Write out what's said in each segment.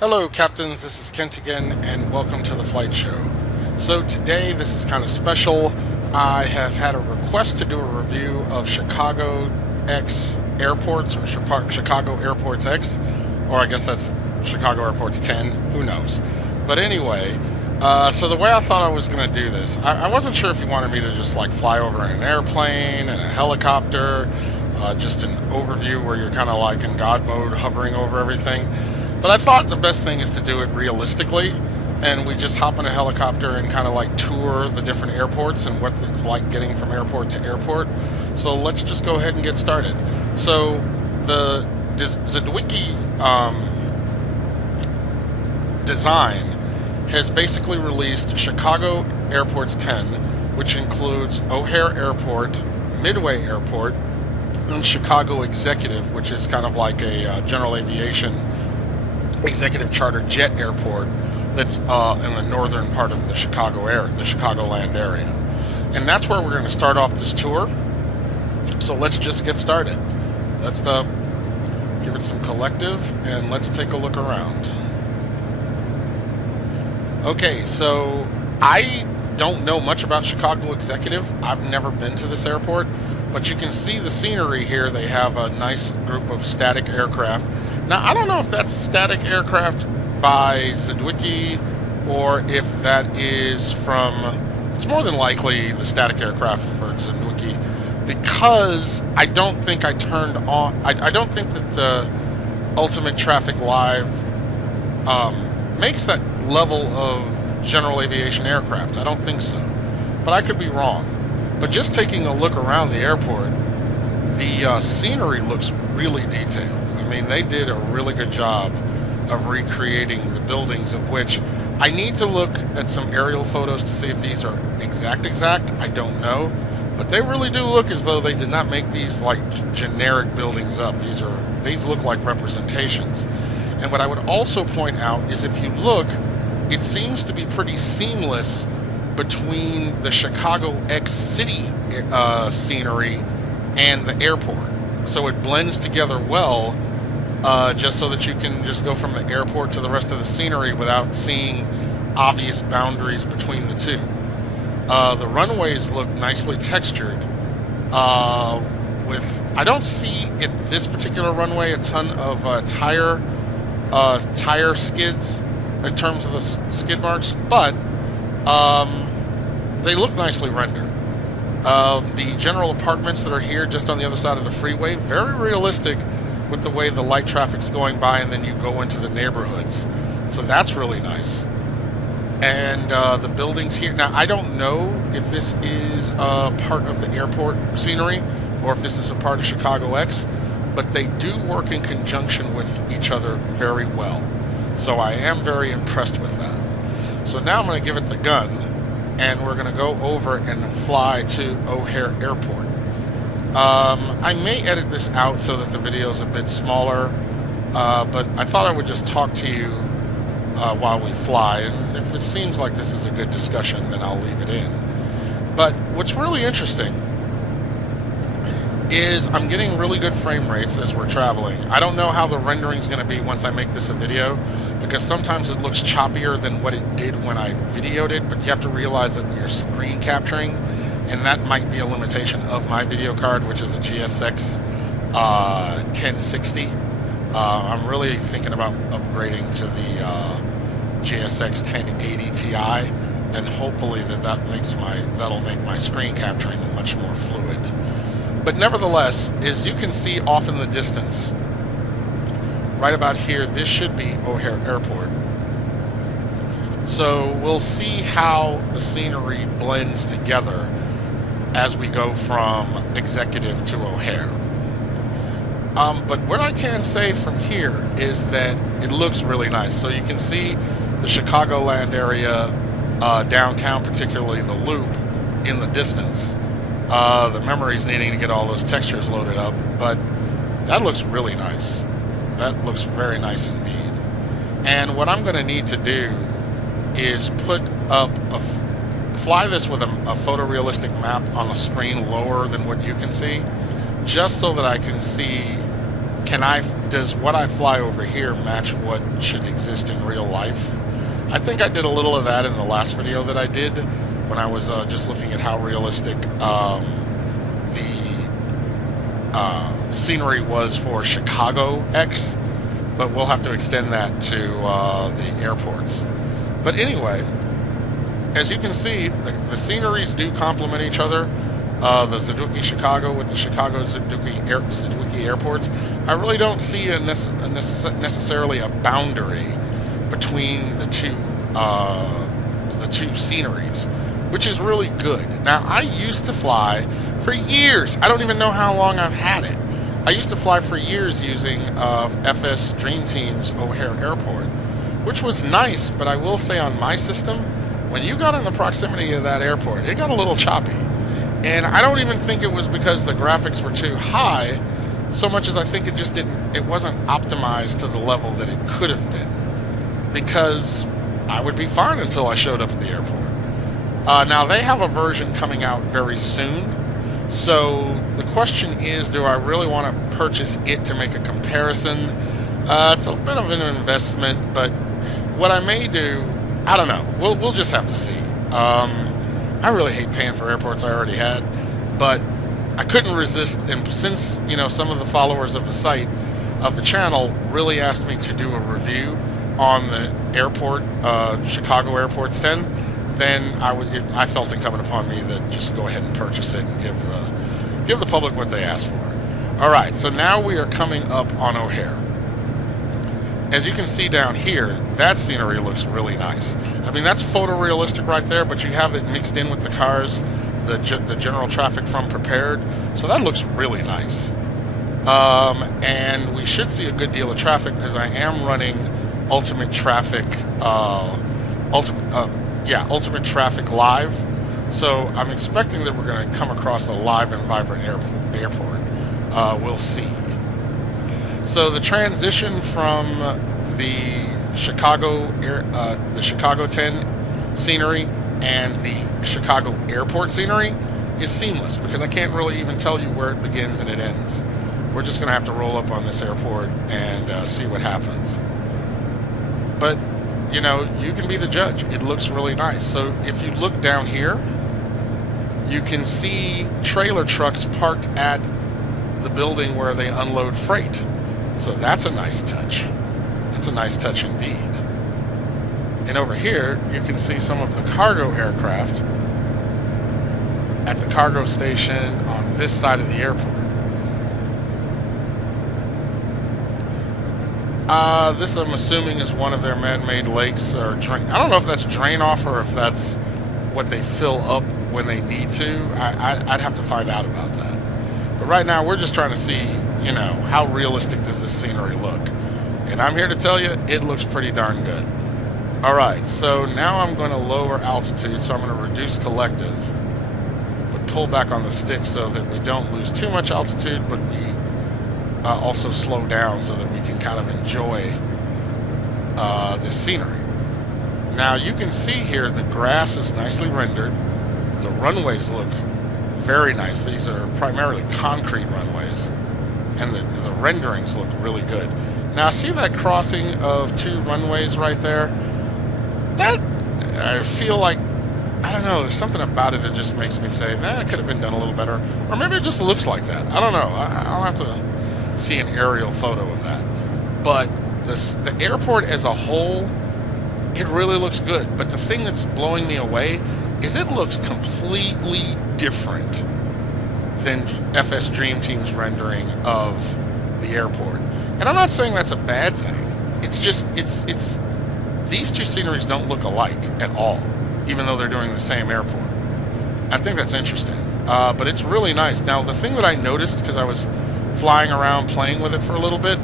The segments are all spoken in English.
Hello captains, this is Kent again and welcome to the flight show. So today this is kind of special. I have had a request to do a review of Chicago X Airports or Chicago Airports X, or I guess that's Chicago Airports 10, who knows. But anyway, so the way I thought I was going to do this, I wasn't sure if you wanted me to just like fly over in an airplane and a helicopter, just an overview where you're kind of like in God mode hovering over everything. But I thought the best thing is to do it realistically, and we just hop in a helicopter and kind of like tour the different airports and what it's like getting from airport to airport. So let's just go ahead and get started. So the Drzewiecki design has basically released Chicago Airports 10, which includes O'Hare Airport, Midway Airport, and Chicago Executive, which is kind of like a general aviation executive charter jet airport that's in the northern part of the Chicagoland area. And that's where we're going to start off this tour. So let's just get started. Let's give it some collective and let's take a look around. Okay, so I don't know much about Chicago Executive. I've never been to this airport, but you can see the scenery here. They have a nice group of static aircraft. Now, I don't know if that's static aircraft by Drzewiecki or if that is from, it's more than likely the static aircraft for Drzewiecki, because I don't think I turned on, I don't think that the Ultimate Traffic Live makes that level of general aviation aircraft. I don't think so, but I could be wrong. But just taking a look around the airport, the scenery looks really detailed. I mean, they did a really good job of recreating the buildings, of which I need to look at some aerial photos to see if these are exact. I don't know. But they really do look as though they did not make these like generic buildings up. These look like representations. And what I would also point out is if you look, it seems to be pretty seamless between the Chicago X City scenery and the airport. So it blends together well, just so that you can just go from the airport to the rest of the scenery without seeing obvious boundaries between the two. The runways look nicely textured. I don't see at this particular runway a ton of tire skids in terms of the skid marks, but they look nicely rendered. The general apartments that are here just on the other side of the freeway, very realistic with the way the light traffic's going by and then you go into the neighborhoods. So that's really nice. And the buildings here, now I don't know if this is a part of the airport scenery or if this is a part of Chicago X, but they do work in conjunction with each other very well. So I am very impressed with that. So now I'm going to give it the gun, and we're going to go over and fly to O'Hare Airport. I may edit this out so that the video is a bit smaller, but I thought I would just talk to you while we fly, and if it seems like this is a good discussion, then I'll leave it in. But what's really interesting is I'm getting really good frame rates as we're traveling. I don't know how the rendering is going to be once I make this a video, because sometimes it looks choppier than what it did when I videoed it, but you have to realize that we are screen capturing, and that might be a limitation of my video card, which is a GSX 1060. I'm really thinking about upgrading to the GSX 1080 Ti, and hopefully that'll make my screen capturing much more fluid. But nevertheless, as you can see off in the distance, right about here, this should be O'Hare Airport. So we'll see how the scenery blends together as we go from Executive to O'Hare. But what I can say from here is that it looks really nice. So you can see the Chicagoland area, downtown, particularly the Loop, in the distance. The memory's needing to get all those textures loaded up, but that looks really nice. That looks very nice indeed. And what I'm going to need to do is fly this with a photorealistic map on a screen lower than what you can see, just so that I can see does what I fly over here match what should exist in real life? I think I did a little of that in the last video that I did when I was just looking at how realistic the scenery was for Chicago X, but we'll have to extend that to the airports. But anyway, as you can see, the sceneries do complement each other. The Drzewiecki Chicago with the Chicago Drzewiecki airports. I really don't see necessarily a boundary between the two sceneries, which is really good. Now, I used to fly for years. I don't even know how long I've had it. I used to fly for years using FS Dream Team's O'Hare Airport, which was nice, but I will say on my system, when you got in the proximity of that airport, it got a little choppy. And I don't even think it was because the graphics were too high, so much as I think it wasn't optimized to the level that it could have been. Because I would be fine until I showed up at the airport. Now, they have a version coming out very soon, so the question is, do I really want to purchase it to make a comparison? It's a bit of an investment, but what I may do, I don't know. We'll just have to see. I really hate paying for airports I already had, but I couldn't resist, and since some of the followers of the site, of the channel, really asked me to do a review on the airport, Chicago Airports 10, then I felt incumbent upon me to just go ahead and purchase it and give the public what they asked for. All right, so now we are coming up on O'Hare. As you can see down here, that scenery looks really nice. I mean, that's photorealistic right there, but you have it mixed in with the cars, the general traffic from Prepared, so that looks really nice. And we should see a good deal of traffic because I am running Ultimate Traffic, Ultimate Traffic Live. So I'm expecting that we're going to come across a live and vibrant airport. We'll see. So the transition from the Chicago 10 scenery and the Chicago airport scenery is seamless because I can't really even tell you where it begins and it ends. We're just going to have to roll up on this airport and see what happens. But you can be the judge. It looks really nice. So if you look down here, you can see trailer trucks parked at the building where they unload freight. So that's a nice touch. That's a nice touch indeed. And over here, you can see some of the cargo aircraft at the cargo station on this side of the airport. This, I'm assuming, is one of their man-made lakes or drain. I don't know if that's drain off or if that's what they fill up when they need to. I'd have to find out about that. But right now, we're just trying to see, how realistic does this scenery look? And I'm here to tell you, it looks pretty darn good. All right, so now I'm going to lower altitude, so I'm going to reduce collective, but pull back on the stick so that we don't lose too much altitude, but we also slow down so that we can kind of enjoy this scenery. Now you can see here the grass is nicely rendered. The runways look very nice. These are primarily concrete runways, and the renderings look really good. Now see that crossing of two runways right there? That, I feel like, I don't know, there's something about it that just makes me say, it could have been done a little better. Or maybe it just looks like that. I don't know. I'll have to see an aerial photo of that. But the airport as a whole, it really looks good. But the thing that's blowing me away is it looks completely different than FS Dream Team's rendering of the airport. And I'm not saying that's a bad thing. It's just, these two sceneries don't look alike at all, even though they're doing the same airport. I think that's interesting. But it's really nice. Now, the thing that I noticed, because I was flying around playing with it for a little bit,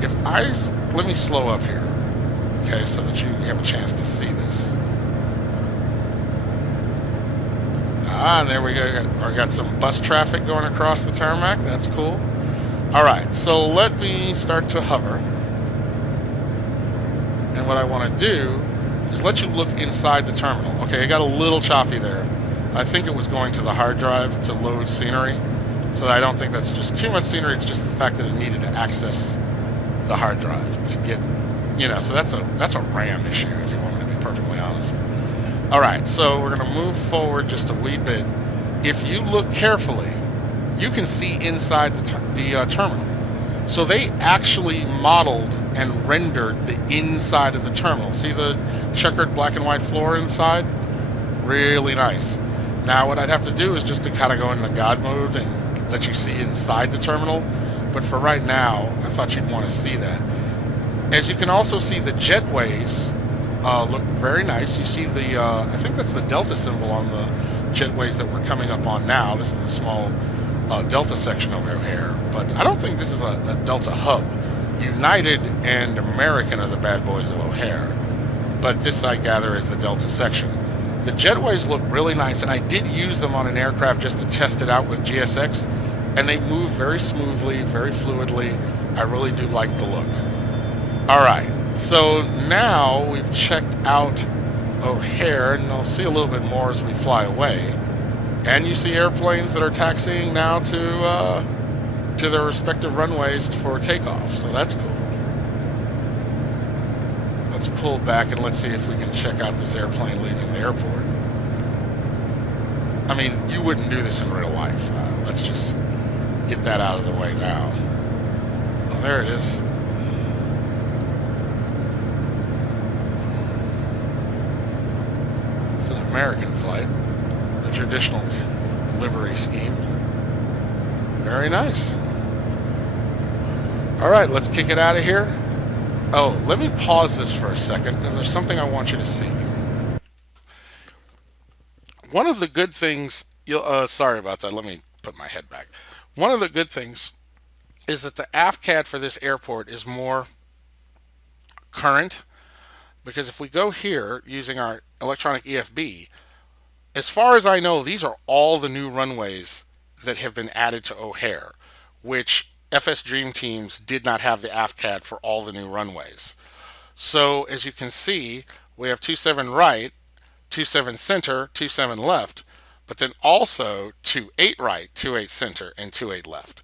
let me slow up here, okay, so that you have a chance to see this. And there we go. I got some bus traffic going across the tarmac. That's cool. All right, so let me start to hover. And what I want to do is let you look inside the terminal. Okay, it got a little choppy there. I think it was going to the hard drive to load scenery. So I don't think that's just too much scenery. It's just the fact that it needed to access the hard drive to get, so that's a RAM issue, if you want me to be perfectly honest. All right, so we're going to move forward just a wee bit. If you look carefully, you can see inside the terminal. So they actually modeled and rendered the inside of the terminal. See the checkered black and white floor inside? Really nice. Now what I'd have to do is just to kind of go into God mode and let you see inside the terminal. But for right now, I thought you'd want to see that. As you can also see, the jetways look very nice. You see the, I think that's the Delta symbol on the jetways that we're coming up on now. This is the small Delta section over here. But I don't think this is a Delta hub. United and American are the bad boys of O'Hare. But this, I gather, is the Delta section. The jetways look really nice, and I did use them on an aircraft just to test it out with GSX, and they move very smoothly, very fluidly. I really do like the look. All right, so now we've checked out O'Hare, and I'll see a little bit more as we fly away. And you see airplanes that are taxiing now to their respective runways for takeoff, so that's cool. Let's pull back and let's see if we can check out this airplane leaving the airport. I mean, you wouldn't do this in real life. Let's just get that out of the way now. Oh, there it is. It's an American flight, a traditional livery scheme. Very nice. All right, let's kick it out of here. Oh, let me pause this for a second, because there's something I want you to see. One of the good things, sorry about that, let me put my head back. One of the good things is that the AFCAD for this airport is more current, because if we go here using our electronic EFB, as far as I know, these are all the new runways that have been added to O'Hare, which FS Dream Teams did not have the AFCAD for all the new runways. So as you can see, we have 27 right, 27 center, 27 left, but then also 28 right, 28 center, and 28 left.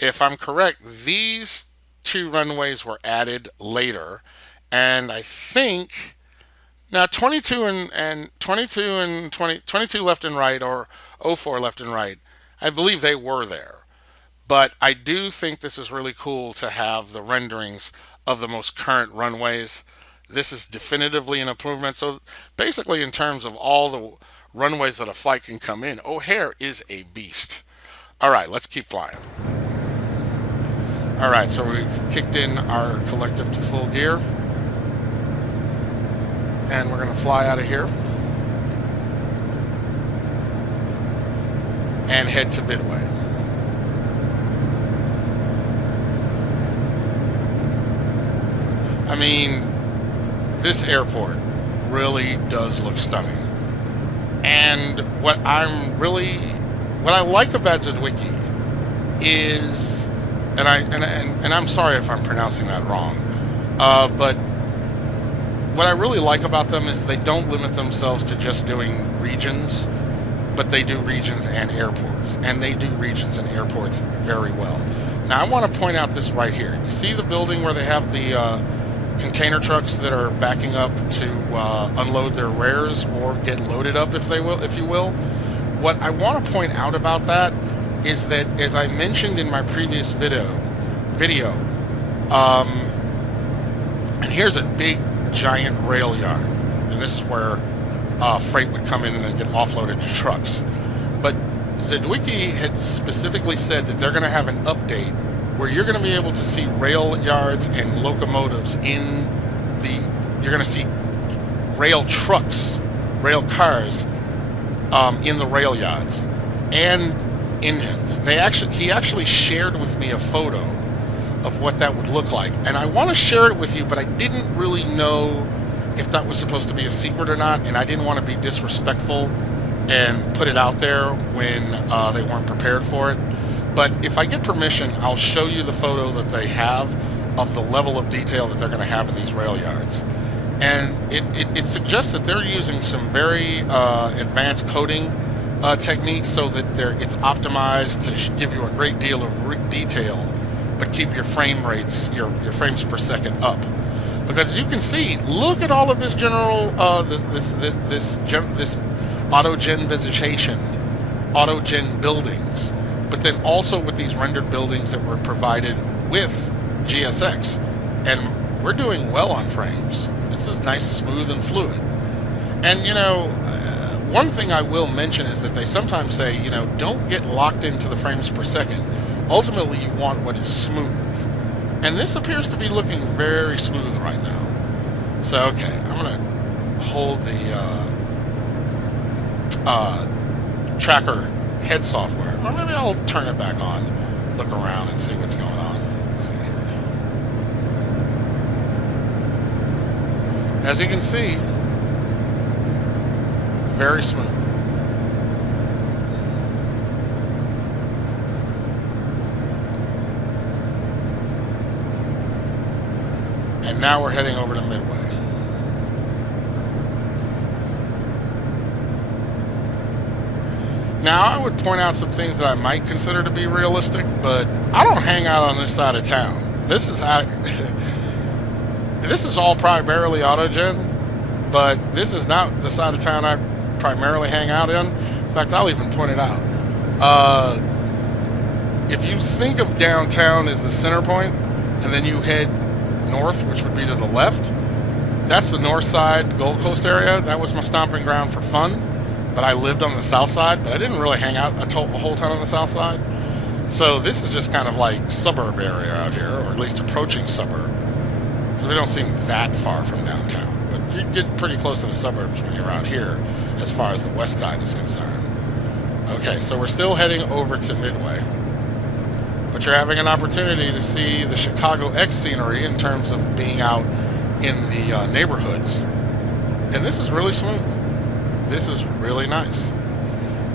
If I'm correct, these two runways were added later, and I think now 22 and 22 left and right, or 04 left and right, I believe they were there. But I do think this is really cool to have the renderings of the most current runways. This is definitively an improvement. So basically, in terms of all the runways that a flight can come in, O'Hare is a beast. All right, let's keep flying. All right, so we've kicked in our collective to full gear. And we're going to fly out of here and head to Midway. I mean, this airport really does look stunning. And what I like about Drzewiecki is, and I'm sorry if I'm pronouncing that wrong, but what I really like about them is they don't limit themselves to just doing regions, but they do regions and airports, and they do regions and airports very well. Now I want to point out this right here. You see the building where they have the container trucks that are backing up to unload their wares or get loaded up, if you will. What I want to point out about that is that, as I mentioned in my previous video, and here's a big giant rail yard, and this is where freight would come in and then get offloaded to trucks. But Drzewiecki had specifically said that they're going to have an update where you're going to be able to see rail yards and locomotives you're going to see rail trucks, rail cars in the rail yards, and engines. He actually shared with me a photo of what that would look like, and I want to share it with you, but I didn't really know if that was supposed to be a secret or not, and I didn't want to be disrespectful and put it out there when they weren't prepared for it. But if I get permission, I'll show you the photo that they have of the level of detail that they're going to have in these rail yards. And it suggests that they're using some very advanced coding techniques so that it's optimized to give you a great deal of detail, but keep your frame rates, your frames per second up. Because as you can see, look at all of this general this auto-gen vegetation, auto-gen buildings, but then also with these rendered buildings that were provided with GSX, and we're doing well on frames. This is nice, smooth, and fluid. And you know, one thing I will mention is that they sometimes say, you know, don't get locked into the frames per second. Ultimately, you want what is smooth. And this appears to be looking very smooth right now. So, okay, I'm going to hold the tracker head software. Or maybe I'll turn it back on, look around, and see what's going on. Let's see here. As you can see, very smooth. And now we're heading over to Midway. Now, I would point out some things that I might consider to be realistic, but I don't hang out on this side of town. This is this is all primarily autogen, but this is not the side of town I primarily hang out in. In fact, I'll even point it out. If you think of downtown as the center point, and then you head north, which would be to the left, that's the north side Gold Coast area. That was my stomping ground for fun, but I lived on the south side, but I didn't really hang out a whole ton on the south side. So this is just kind of like suburb area out here, or at least approaching suburb, because we don't seem that far from downtown, but you get pretty close to the suburbs when you're out here as far as the west side is concerned. Okay, so we're still heading over to Midway, but you're having an opportunity to see the Chicago X scenery in terms of being out in the neighborhoods. And this is really smooth. This is really nice.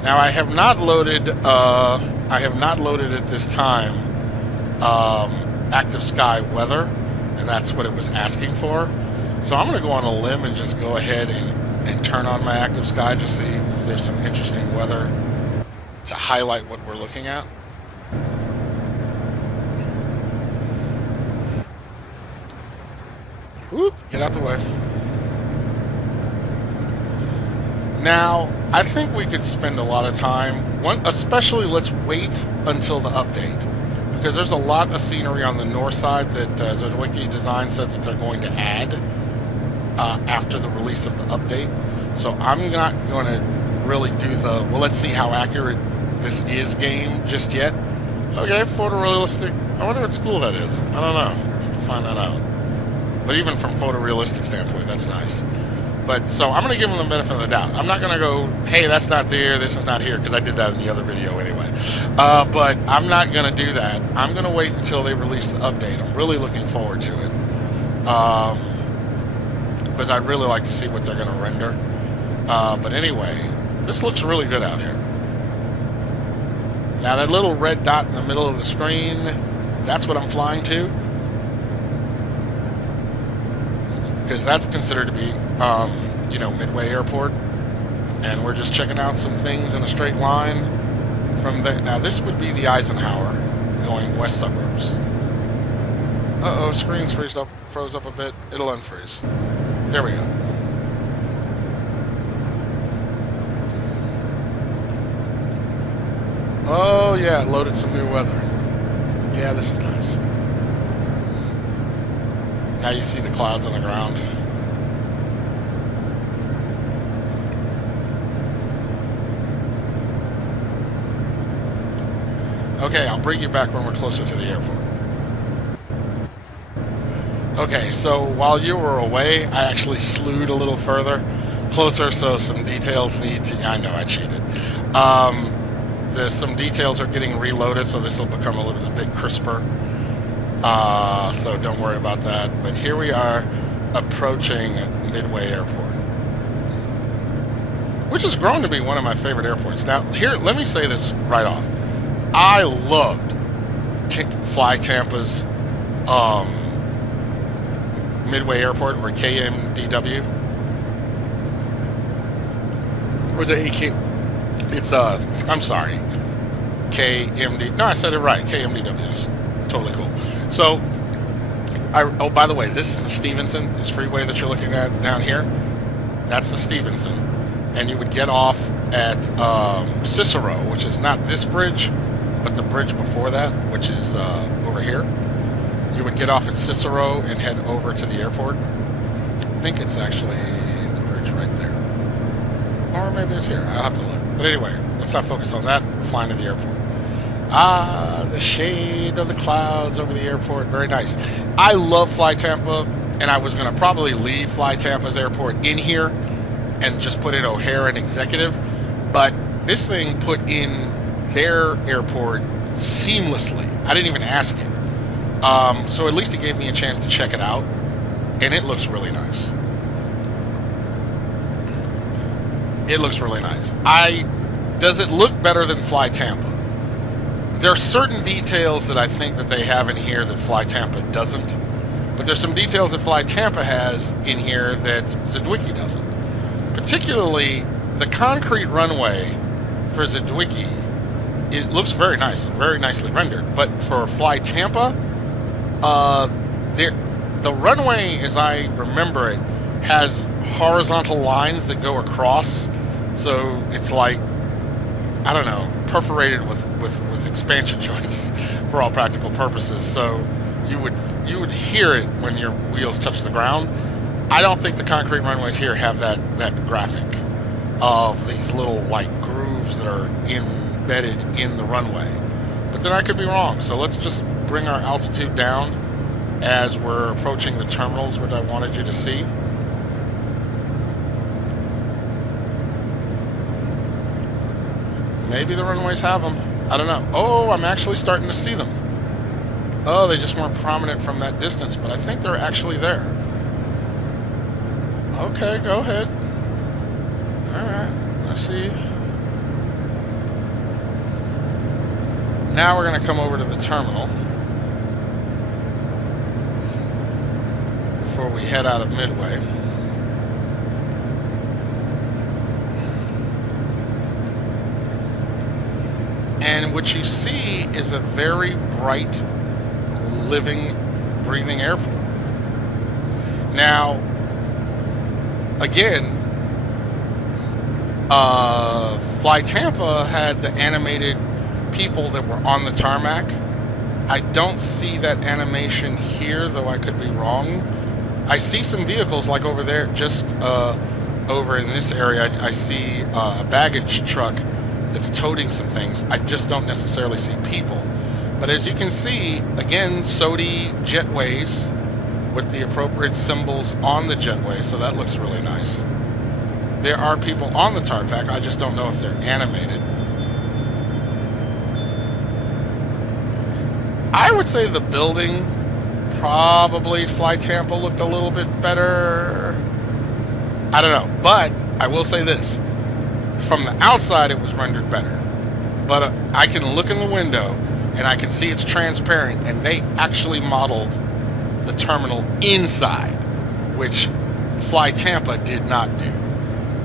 Now I have not loaded at this time active sky weather, and that's what it was asking for. So I'm going to go on a limb and just go ahead and turn on my active sky to see if there's some interesting weather to highlight what we're looking at. Whoop, get out the way. Now, I think we could spend a lot of time, especially let's wait until the update, because there's a lot of scenery on the north side that Drzewiecki Design said that they're going to add after the release of the update. So I'm not going to really do the, well, let's see how accurate this is game just yet. Okay, photorealistic. I wonder what school that is. I don't know. We'll find that out. But even from photorealistic standpoint, that's nice. But so I'm going to give them the benefit of the doubt. I'm not going to go, hey, that's not there, this is not here, because I did that in the other video anyway. But I'm not going to do that. I'm going to wait until they release the update. I'm really looking forward to it. Because I'd really like to see what they're going to render. But anyway, this looks really good out here. Now that little red dot in the middle of the screen, that's what I'm flying to. Because that's considered to be, Midway Airport. And we're just checking out some things in a straight line from there. Now this would be the Eisenhower going west suburbs. Uh-oh, screen's froze up a bit. It'll unfreeze. There we go. Oh yeah, it loaded some new weather. Yeah, this is nice. Now you see the clouds on the ground. Okay, I'll bring you back when we're closer to the airport. Okay, so while you were away, I actually slewed a little further, closer, so some details need to... I know, I cheated. Some details are getting reloaded, so this will become a bit crisper. So don't worry about that. But here we are approaching Midway Airport, which has grown to be one of my favorite airports. Now, here, let me say this right off. I loved Fly Tampa's Midway Airport, or KMDW. Or was it It's I'm sorry, KMD. No, I said it right. KMDW is totally cool. So, oh, by the way, this is the Stevenson. This freeway that you're looking at down here, that's the Stevenson, and you would get off at Cicero, which is not this bridge, but the bridge before that, which is over here. You would get off at Cicero and head over to the airport. I think it's actually the bridge right there, or maybe it's here. I'll have to look. But anyway, let's not focus on that. We're flying to the airport. Ah, the shade of the clouds over the airport. Very nice. I love Fly Tampa, and I was going to probably leave Fly Tampa's airport in here and just put in O'Hare and Executive, but this thing put in their airport seamlessly. I didn't even ask it. So at least it gave me a chance to check it out, and it looks really nice. It looks really nice. Does it look better than Fly Tampa? There are certain details that I think that they have in here that Fly Tampa doesn't, but there's some details that Fly Tampa has in here that Drzewiecki doesn't. Particularly the concrete runway for Drzewiecki, it looks very nice, very nicely rendered. But for Fly Tampa, the runway, as I remember it, has horizontal lines that go across. So it's like, I don't know, perforated with expansion joints for all practical purposes. So you would hear it when your wheels touch the ground. I don't think the concrete runways here have that graphic of these little like grooves that are embedded in the runway. But then I could be wrong. So let's just bring our altitude down as we're approaching the terminals, which I wanted you to see. Maybe the runways have them. I don't know. Oh, I'm actually starting to see them. Oh, they just weren't prominent from that distance, but I think they're actually there. Okay, go ahead. Alright, let's see. Now we're going to come over to the terminal before we head out of Midway. And what you see is a very bright, living, breathing airport. Now, again, Fly Tampa had the animated people that were on the tarmac. I don't see that animation here, though I could be wrong. I see some vehicles like over there, just over in this area. I see a baggage truck that's toting some things. I just don't necessarily see people. But as you can see, again, SOTI jetways with the appropriate symbols on the jetway, so that looks really nice. There are people on the tarmac, I just don't know if they're animated. I would say the building, probably Fly Tampa looked a little bit better. I don't know, but I will say this. From the outside, it was rendered better. But I can look in the window, and I can see it's transparent, and they actually modeled the terminal inside, which Fly Tampa did not do.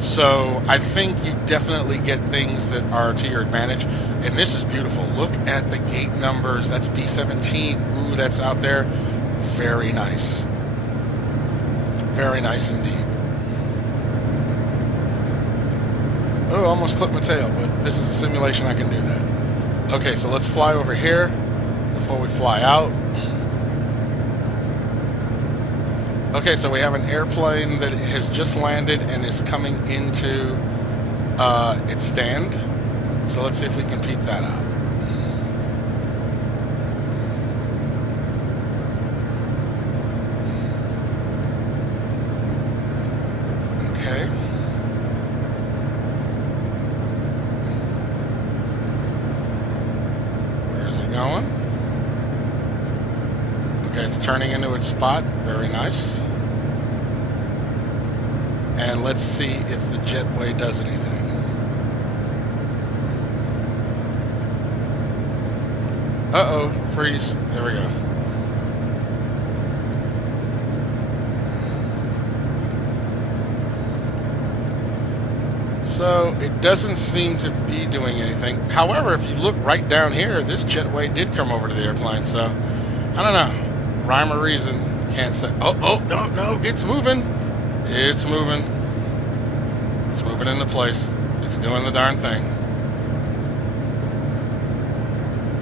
So I think you definitely get things that are to your advantage. And this is beautiful. Look at the gate numbers. That's B17. Ooh, that's out there. Very nice. Very nice indeed. Oh, almost clipped my tail, but this is a simulation, I can do that. Okay, so let's fly over here before we fly out. Okay, so we have an airplane that has just landed and is coming into its stand. So let's see if we can peep that out. Okay. Where's it going? Okay, it's turning into its spot. Very nice. And let's see if the jetway does anything. Uh-oh, freeze. There we go. So it doesn't seem to be doing anything. However, if you look right down here, this jetway did come over to the airplane. So I don't know, rhyme or reason, can't say. Oh, no, it's moving. It's moving. It's moving into place. It's doing the darn thing.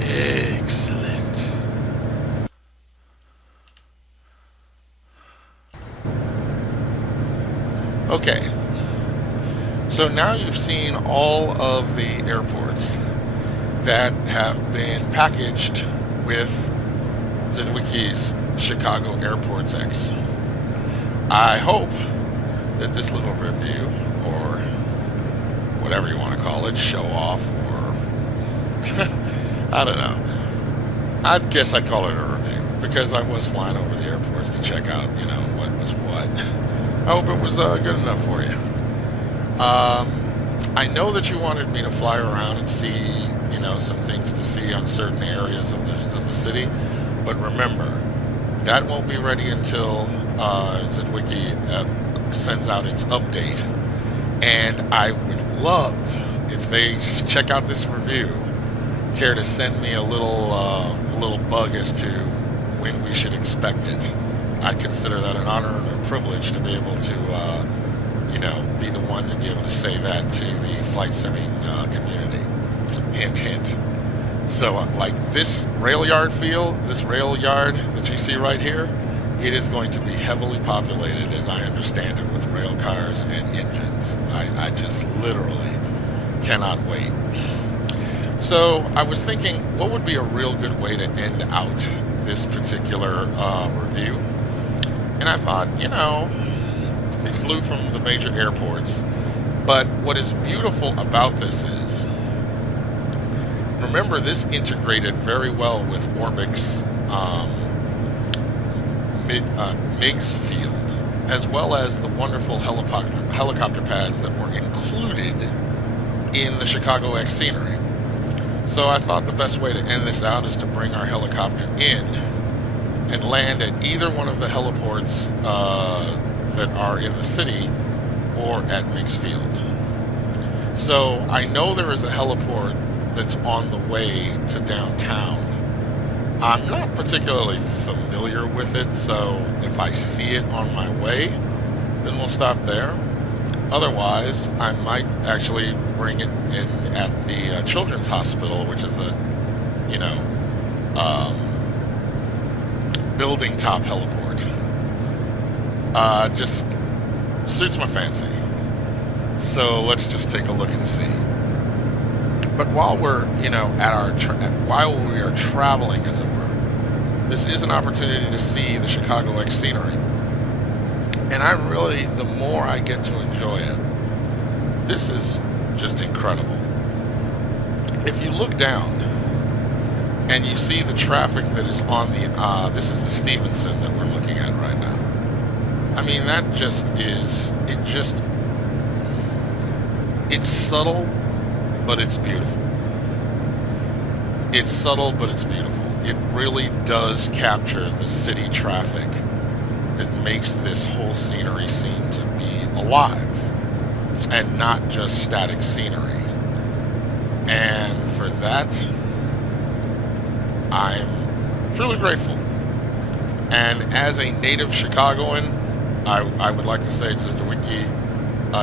Excellent. Okay. So now you've seen all of the airports that have been packaged with Drzewiecki's Chicago Airports X. I hope that this little review, or whatever you want to call it, show off, or I don't know. I guess I'd call it a review because I was flying over the airports to check out, what was what. I hope it was good enough for you. I know that you wanted me to fly around and see, some things to see on certain areas of the city, but remember, that won't be ready until Drzewiecki sends out its update. And I would love if they check out this review, care to send me a little bug as to when we should expect it. I'd consider that an honor and a privilege to be able to, be the one to be able to say that to the flight simming community. Hint, hint. So, like this rail yard this rail yard that you see right here, it is going to be heavily populated, as I understand it, with rail cars and engines. I just literally cannot wait. So, I was thinking, what would be a real good way to end out this particular review? And I thought, we flew from the major airports, but what is beautiful about this is, remember, this integrated very well with Orbx MIGS field, as well as the wonderful helicopter pads that were included in the Chicago X scenery. So I thought the best way to end this out is to bring our helicopter in and land at either one of the heliports that are in the city or at Mix Field. So I know there is a heliport that's on the way to downtown. I'm not particularly familiar with it, so if I see it on my way, then we'll stop there. Otherwise, I might actually bring it in at the Children's Hospital, which is the, building top heliport. Just suits my fancy. So let's just take a look and see. But while we're, while we are traveling, as it were, this is an opportunity to see the Chicago X scenery. And I really, the more I get to enjoy it, this is just incredible. If you look down and you see the traffic that is on the, this is the Stevenson that we're looking at right now. I mean, that just is, it's subtle, but it's beautiful. It's subtle, but it's beautiful. It really does capture the city traffic that makes this whole scenery seem to be alive and not just static scenery. And for that, I'm truly grateful. And as a native Chicagoan, I would like to say it's a Drzewiecki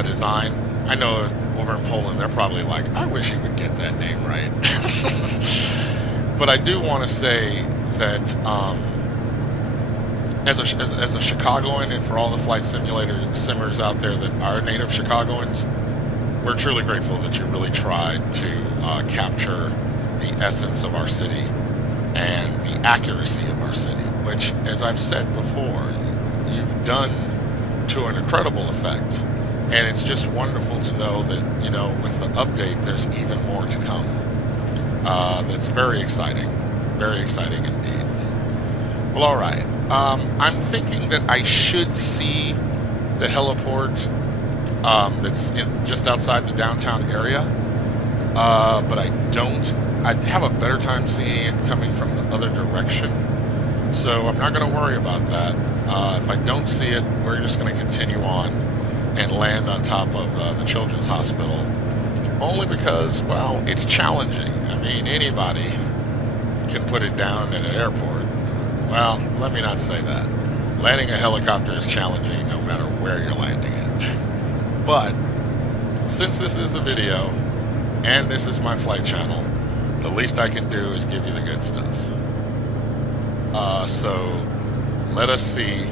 design. I know over in Poland, they're probably like, I wish he would get that name right. But I do want to say that as a Chicagoan, and for all the flight simmers out there that are native Chicagoans, we're truly grateful that you really tried to capture the essence of our city and the accuracy of our city, which, as I've said before, you've done to an incredible effect. And it's just wonderful to know that, with the update, there's even more to come. That's very exciting indeed. Well, all right. I'm thinking that I should see the heliport that's just outside the downtown area, but I don't. I'd have a better time seeing it coming from the other direction, so I'm not going to worry about that. If I don't see it, we're just going to continue on and land on top of the Children's Hospital, only because, well, it's challenging. I mean, anybody can put it down at an airport. Well, let me not say that. Landing a helicopter is challenging no matter where you're landing it. But since this is the video and this is my flight channel, the least I can do is give you the good stuff. So let us see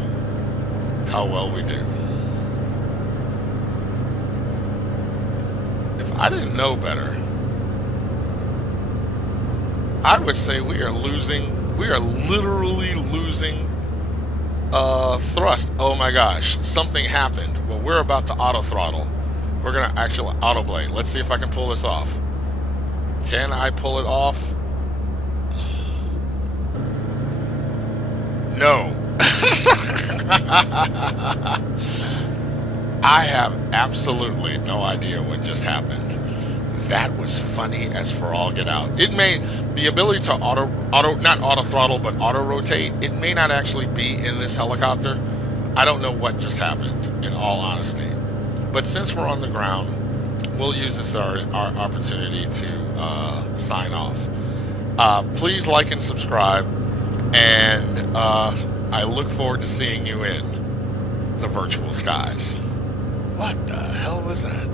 how well we do. If I didn't know better, I would say we are literally losing thrust. Oh my gosh, something happened. Well, we're about to auto throttle. We're gonna actually auto blade. Let's see if I can pull this off. Can I pull it off? No. I have absolutely no idea what just happened. That was funny as for all get out. It may, the ability to not auto throttle, but auto rotate, it may not actually be in this helicopter. I don't know what just happened, in all honesty. But since we're on the ground, we'll use this our opportunity to sign off. Please like and subscribe, and I look forward to seeing you in the virtual skies. What the hell was that?